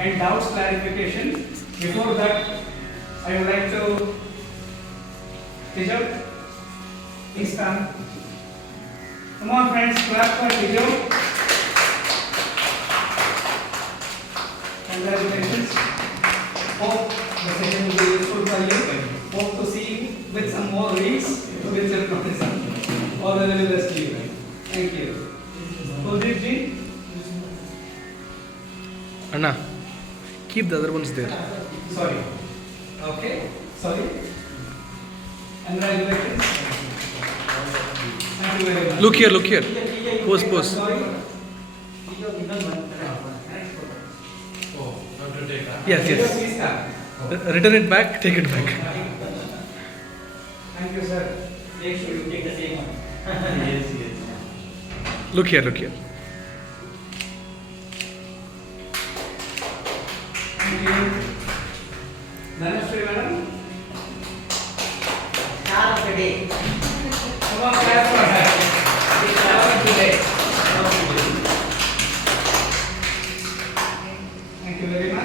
and doubts clarification. Before that, I would like to teacher, please come. Come on, friends, clap for video. Congratulations. Hope the session will be useful for you. Hope to see you with some more reads with hypnotism. All the very best to you. Thank you. Kuldeep ji. Anna, keep the other ones there. Sorry. Okay. Sorry. Congratulations. Thank you very much. Look here, look here. Pose, pose. Sorry. Oh, not to take that. Yes, yes. Please come. Return it back, take it back. Thank you, sir. Make sure you take the same one. Yes, yes. Look here, look here. Thank you. Namaste, madam. Star of the day. Come on, clap for her. The star of the day. Thank you very much.